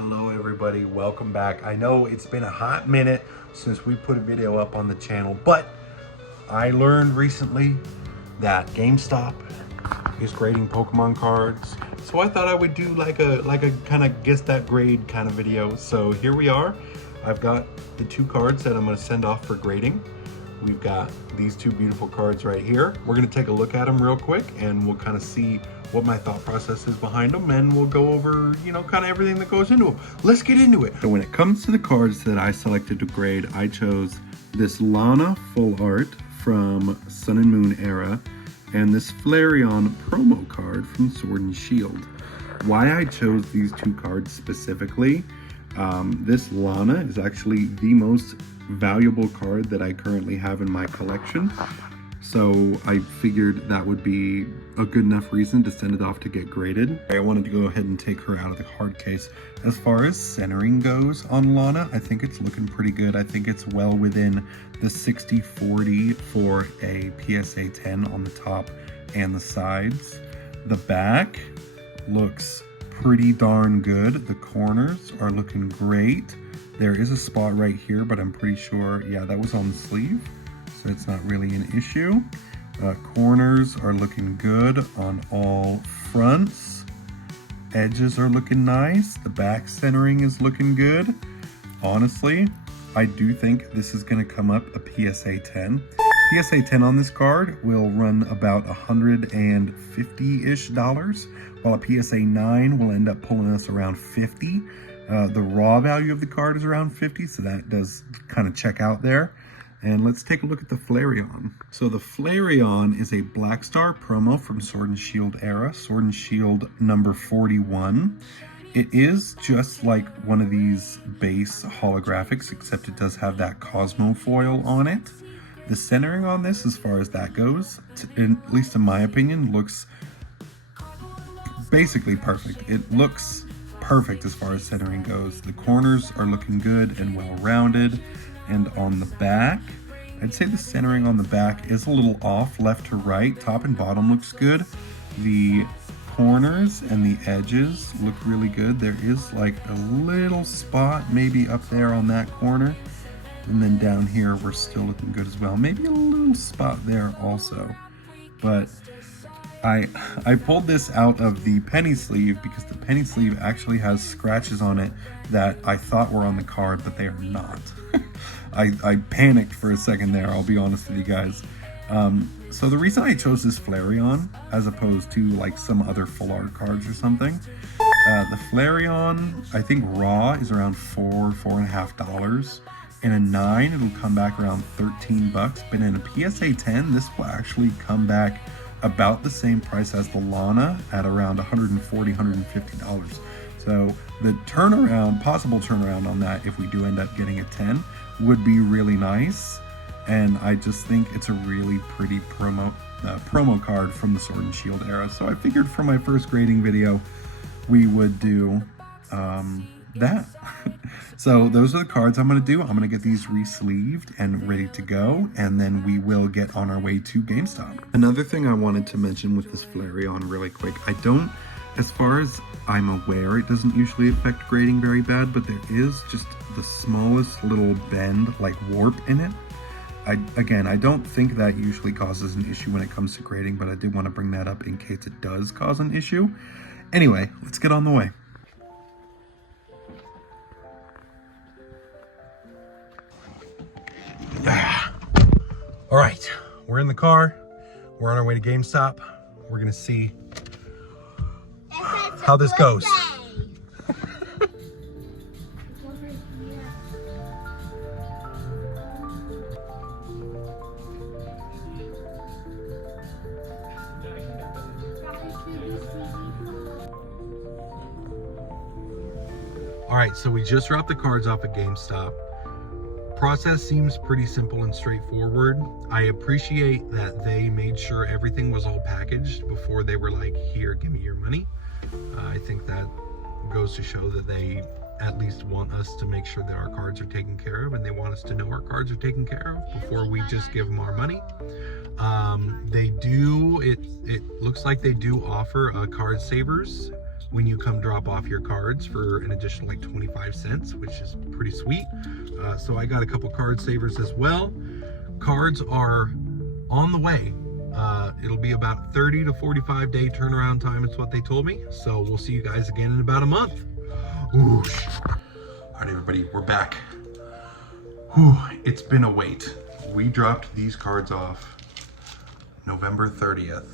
Hello everybody, welcome back. I know it's been a hot minute since we put a video up on the channel, but I learned recently that GameStop is grading Pokemon cards. So I thought I would do like a kind of guess that grade kind of video. So here we are. I've got the two cards that I'm going to send off for grading. We've got these two beautiful cards right here. We're going to take a look at them real quick and we'll kind of see what my thought process is behind them, and we'll go over, you know, kind of everything that goes into them. Let's get into it. So when it comes to the cards that I selected to grade, I chose this Lana Full Art from Sun and Moon era and this Flareon promo card from Sword and Shield. Why I chose these two cards specifically, this Lana is actually the most valuable card that I currently have in my collection. So I figured that would be a good enough reason to send it off to get graded. I wanted to go ahead and take her out of the card case. As far as centering goes on Lana, I think it's looking pretty good. I think it's well within the 60-40 for a PSA 10 on the top and the sides. The back looks pretty darn good. The corners are looking great. There is a spot right here, but I'm pretty sure, yeah, that was on the sleeve, so it's not really an issue. Corners are looking good on all fronts. Edges are looking nice. The back centering is looking good. Honestly, I do think this is going to come up a PSA 10. PSA 10 on this card will run about $150-ish, while a PSA 9 will end up pulling us around 50. The raw value of the card is around 50, so that does kind of check out there. And let's take a look at the Flareon. So the Flareon is a Black Star promo from Sword and Shield era, Sword and Shield number 41. It is just like one of these base holographics, except it does have that Cosmo foil on it. The centering on this, as far as that goes, at least in my opinion, looks basically perfect. It looks perfect as far as centering goes. The corners are looking good and well rounded. And on the back, I'd say the centering on the back is a little off left to right. Top and bottom looks good. The corners and the edges look really good. There is like a little spot maybe up there on that corner. And then down here, we're still looking good as well. Maybe a little spot there also. But I pulled this out of the penny sleeve because the penny sleeve actually has scratches on it that I thought were on the card, but they are not. I panicked for a second there, I'll be honest with you guys. So the reason I chose this Flareon as opposed to like some other full art cards or something, the Flareon, I think raw is around $4.50. In a 9, it'll come back around 13 bucks, but in a PSA 10, this will actually come back about the same price as the Lana at around $140, $150. So the turnaround, possible turnaround on that, if we do end up getting a 10, would be really nice. And I just think it's a really pretty promo card from the Sword and Shield era. So I figured for my first grading video, we would do that. So those are the cards I'm going to do. I'm going to get these re-sleeved and ready to go, and then we will get on our way to GameStop. Another thing I wanted to mention with this Flareon really quick, as far as I'm aware, it doesn't usually affect grading very bad, but there is just the smallest little bend, like warp in it. Again, I don't think that usually causes an issue when it comes to grading, but I did want to bring that up in case it does cause an issue. Anyway, let's get on the way. All right, we're in the car. We're on our way to GameStop. We're gonna see how this goes. All right, so we just dropped the cards off at GameStop. Process seems pretty simple and straightforward. I appreciate that they made sure everything was all packaged before they were like, here, give me your money. I think that goes to show that they at least want us to make sure that our cards are taken care of, and they want us to know our cards are taken care of before we just give them our money. It looks like they do offer a card savers when you come drop off your cards for an additional like 25 cents, which is pretty sweet. So I got a couple card savers as well. Cards are on the way. It'll be about 30 to 45 day turnaround time is what they told me. So we'll see you guys again in about a month. Whoosh. All right, everybody, we're back. Whew, it's been a wait. We dropped these cards off November 30th.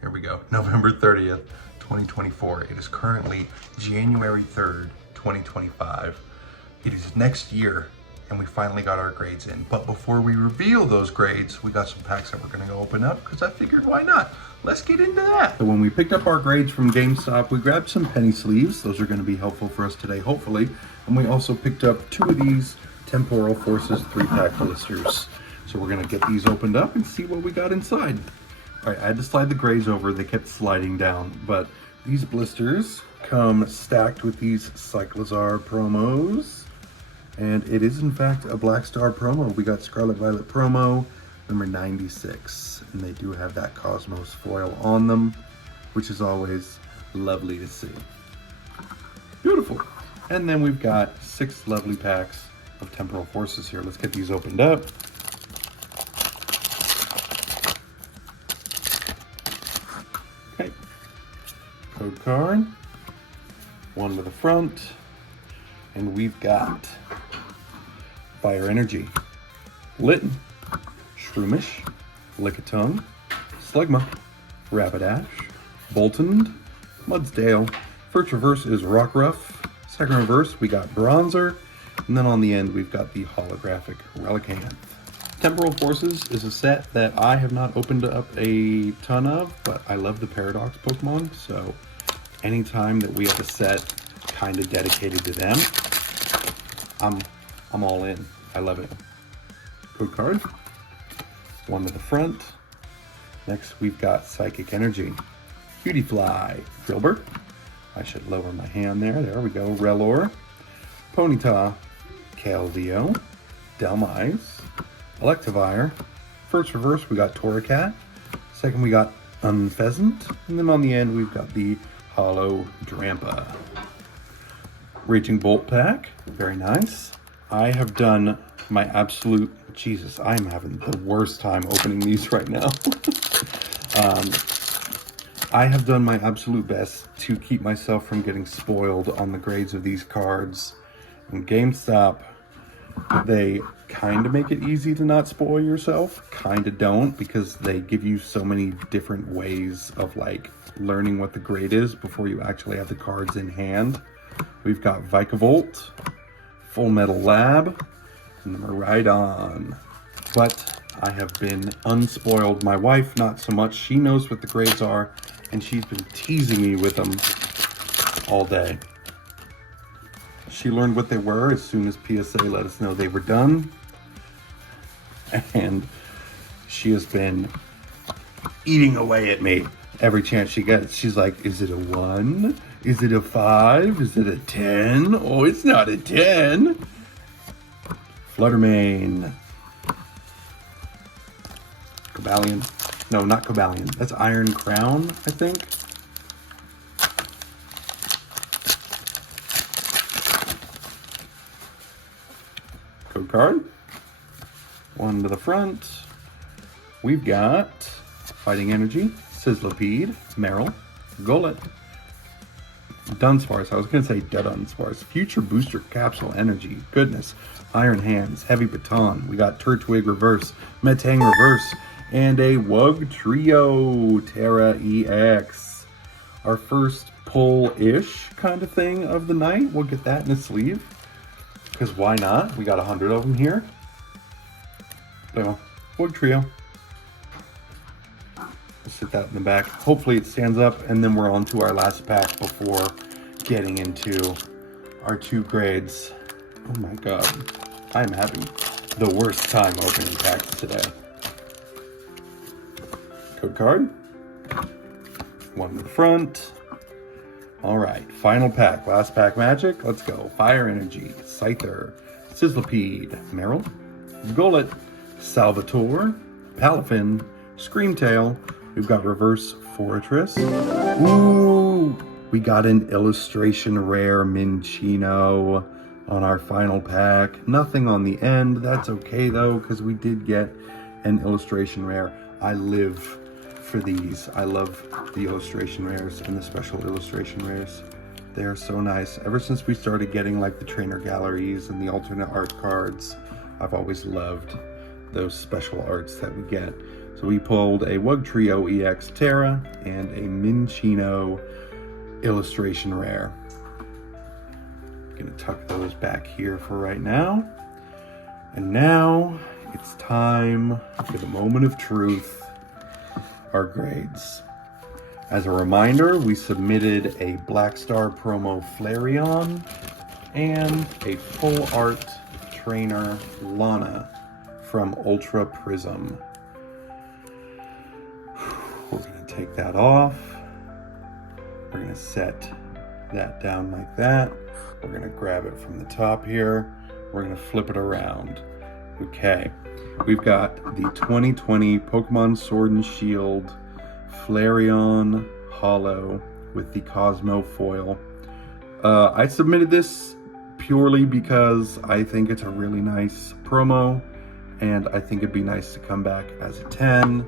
Here we go, November 30th, 2024. It is currently January 3rd, 2025. It is next year, and we finally got our grades in. But before we reveal those grades, we got some packs that we're gonna go open up, because I figured, why not? Let's get into that. So when we picked up our grades from GameStop, we grabbed some penny sleeves. Those are gonna be helpful for us today, hopefully. And we also picked up 2 of these Temporal Forces 3-pack blisters. So we're gonna get these opened up and see what we got inside. All right, I had to slide the grades over. They kept sliding down, but these blisters come stacked with these Cyclizar promos. And it is in fact a Black Star promo. We got Scarlet Violet promo, number 96. And they do have that Cosmos foil on them, which is always lovely to see. Beautiful. And then we've got 6 lovely packs of Temporal Forces here. Let's get these opened up. Okay. Code card. One to the front. And we've got Fire Energy, Litten, Shroomish, Lickitung, Slugma, Rapidash, Boltund, Mudsdale. First reverse is Rockruff. Second reverse, we got Bronzer. And then on the end, we've got the holographic Relicanth. Temporal Forces is a set that I have not opened up a ton of, but I love the Paradox Pokemon. So anytime that we have a set kind of dedicated to them, I'm all in. I love it. Code card. One to the front. Next, we've got Psychic Energy, Beautyfly, Drillbur. I should lower my hand there. There we go. Relor, Ponyta, Calvio, Delmise, Electivire. First reverse, we got Torracat. Second, we got Unpheasant. And then on the end, we've got the Hollow Drampa. Raging Bolt pack. Very nice. I have done my absolute... Jesus, I'm having the worst time opening these right now. I have done my absolute best to keep myself from getting spoiled on the grades of these cards. And GameStop, they kind of make it easy to not spoil yourself. Kind of don't, because they give you so many different ways of like learning what the grade is before you actually have the cards in hand. We've got Vikavolt, Full Metal Lab, and Miraidon. But I have been unspoiled. My wife, not so much. She knows what the grades are, and she's been teasing me with them all day. She learned what they were as soon as PSA let us know they were done. And she has been eating away at me every chance she gets. She's like, is it a 1? Is it a 5? Is it a 10? Oh, it's not a 10. Fluttermane. Cobalion. No, not Cobalion. That's Iron Crown, I think. Code card. One to the front. We've got Fighting Energy, Sizzlipede, Meryl, Golett, Dunsparce. I was going to say Dunsparce. Future Booster Capsule Energy. Goodness. Iron Hands, Heavy Baton. We got Turtwig Reverse, Metang Reverse, and a Wug Trio Terra EX. Our first pull-ish kind of thing of the night. We'll get that in a sleeve, because why not? We got 100 of them here. So, Wug Trio. We'll sit that in the back. Hopefully it stands up, and then we're on to our last pack before getting into our 2 grades. Oh my god. I'm having the worst time opening packs today. Code card. One to the front. Alright, final pack. Last pack magic. Let's go. Fire Energy, Scyther, Sizzlipede, Meryl, Golett, Salvatore, Palafin, Screamtail, We've got Reverse Fortress. Ooh, we got an illustration rare Minccino on our final pack. Nothing on the end. That's okay though, because we did get an illustration rare. I live for these. I love the illustration rares and the special illustration rares. They're so nice. Ever since we started getting like the trainer galleries and the alternate art cards, I've always loved those special arts that we get. So we pulled a Wugtrio EX Terra and a Minccino illustration rare. Gonna tuck those back here for right now. And now it's time for the moment of truth, our grades. As a reminder, we submitted a Black Star promo Flareon and a full art trainer Lana from Ultra Prism. We're gonna take that off. We're gonna set that down like that. We're gonna grab it from the top here. We're gonna flip it around. Okay, we've got the 2020 Pokemon Sword and Shield Flareon Holo with the Cosmo foil. I submitted this purely because I think it's a really nice promo, and I think it'd be nice to come back as a 10.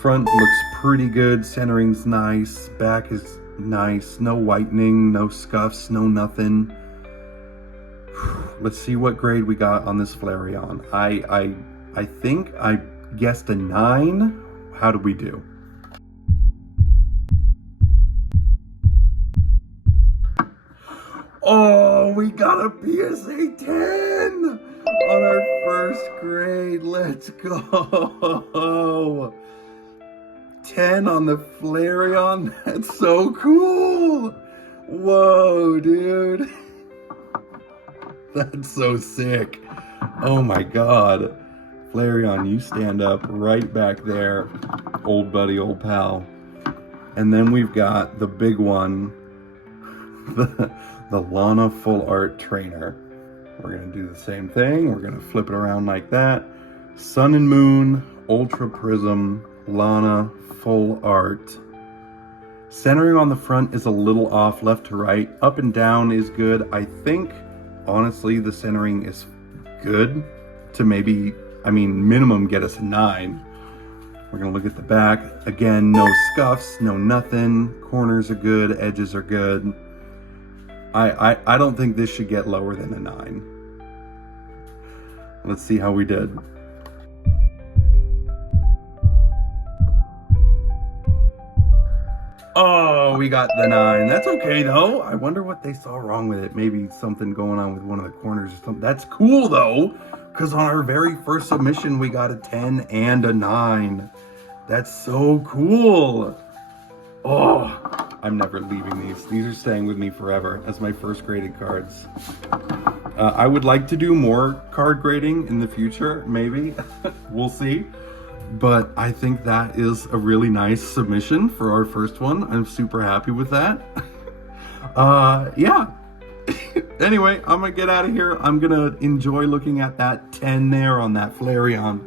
Front looks pretty good, centering's nice, back is nice, no whitening, no scuffs, no nothing. Let's see what grade we got on this Flareon. I think I guessed a 9. How did we do? Oh, we got a PSA 10 on our first grade. Let's go. 10 on the Flareon. That's so cool. Whoa, dude. That's so sick. Oh my God. Flareon, you stand up right back there. Old buddy, old pal. And then we've got the big one, the Lana Full Art Trainer. We're gonna do the same thing. We're gonna flip it around like that. Sun and Moon, Ultra Prism, Lana Full Art. Centering on the front is a little off left to right. Up and down is good. I think, honestly, the centering is good to maybe, minimum get us a 9. We're gonna look at the back. Again, no scuffs, no nothing. Corners are good, edges are good. I don't think this should get lower than a 9. Let's see how we did. Oh, we got the 9. That's okay though. I wonder what they saw wrong with it. Maybe something going on with one of the corners or something. That's cool though, because on our very first submission, we got a 10 and a 9. That's so cool. Oh, I'm never leaving these. These are staying with me forever as my first graded cards. I would like to do more card grading in the future, maybe. We'll see. But I think that is a really nice submission for our first one. I'm super happy with that. Yeah. Anyway, I'm gonna get out of here. I'm gonna enjoy looking at that 10 there on that Flareon.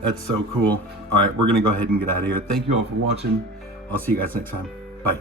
That's so cool. All right, we're gonna go ahead and get out of here. Thank you all for watching. I'll see you guys next time. Bye.